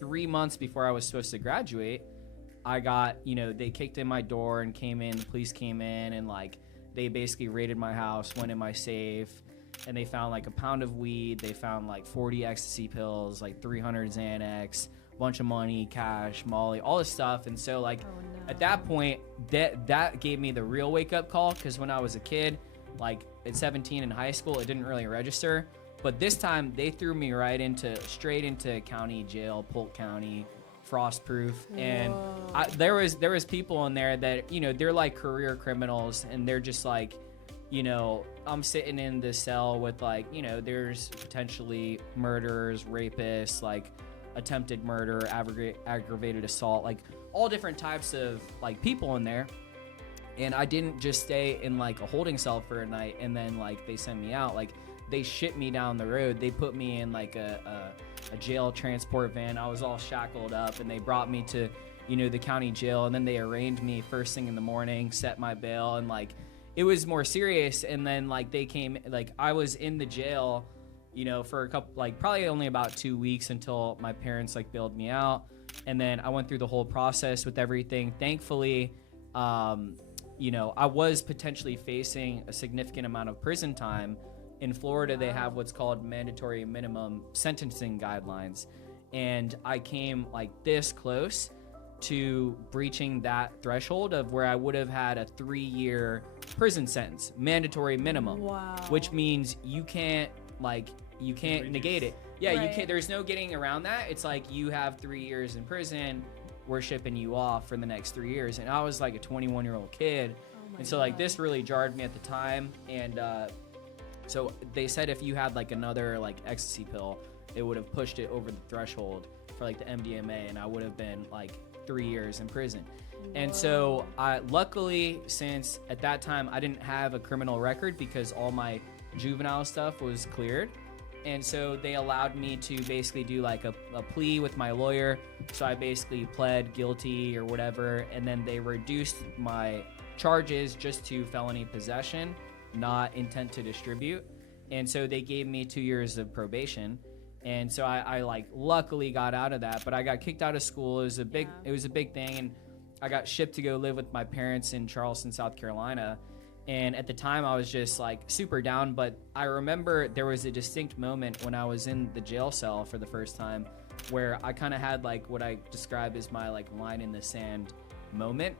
3 months before I was supposed to graduate, I got, they kicked in my door and came in, the police came in and like they basically raided my house, went in my safe, and they found like a pound of weed, they found like 40 ecstasy pills, like 300 Xanax, a bunch of money, cash, Molly, all this stuff. And so like at that point, that gave me the real wake up call, because when I was a kid, like at 17 in high school, it didn't really register. But this time they threw me straight into county jail, Polk County, Frostproof. And there was people in there that, they're like career criminals, and they're just like, I'm sitting in the cell with like, there's potentially murderers, rapists, like attempted murder, aggravated assault, like all different types of like people in there. And I didn't just stay in like a holding cell for a night and then like they sent me out. Like they shipped me down the road. They put me in like a jail transport van. I was all shackled up, and they brought me to, the county jail, and then they arraigned me first thing in the morning, set my bail, and like it was more serious. And then like they came, like I was in the jail, for a couple, like probably only about 2 weeks until my parents like bailed me out. And then I went through the whole process with everything. Thankfully, I was potentially facing a significant amount of prison time. In Florida, they have what's called mandatory minimum sentencing guidelines. And I came like this close to breaching that threshold of where I would have had a 3-year prison sentence, mandatory minimum, which means you can't negate it. Yeah, right. You can't, there's no getting around that. It's like you have 3 years in prison, we're shipping you off for the next 3 years. And I was like a 21-year-old kid. And so like this really jarred me at the time. And so they said if you had like another like ecstasy pill, it would have pushed it over the threshold for like the MDMA, and I would have been like 3 years in prison. And so luckily, since at that time I didn't have a criminal record because all my juvenile stuff was cleared. And so they allowed me to basically do like a plea with my lawyer. So I basically pled guilty or whatever. And then they reduced my charges just to felony possession, not intent to distribute. And so they gave me 2 years of probation. And so I like luckily got out of that, but I got kicked out of school. It was a big thing. And I got shipped to go live with my parents in Charleston, South Carolina. And at the time I was just like super down, but I remember there was a distinct moment when I was in the jail cell for the first time where I kind of had like what I describe as my like line in the sand moment,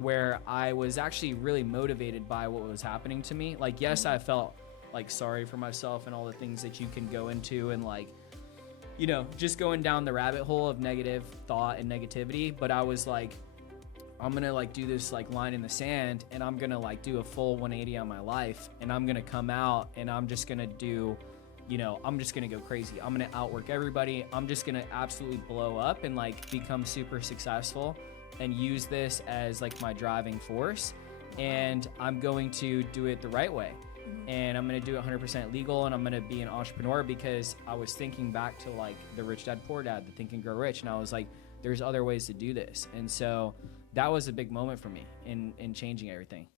where I was actually really motivated by what was happening to me. Like, yes, I felt like sorry for myself and all the things that you can go into and like, just going down the rabbit hole of negative thought and negativity. But I was like, I'm gonna like do this like line in the sand, and I'm gonna like do a full 180 on my life, and I'm gonna come out and I'm just gonna do, I'm just gonna go crazy. I'm gonna outwork everybody. I'm just gonna absolutely blow up and like become super successful and use this as like my driving force. And I'm going to do it the right way. And I'm going to do it 100% legal, and I'm going to be an entrepreneur, because I was thinking back to like the Rich Dad Poor Dad, the Think and Grow Rich. And I was like, there's other ways to do this. And so that was a big moment for me in changing everything.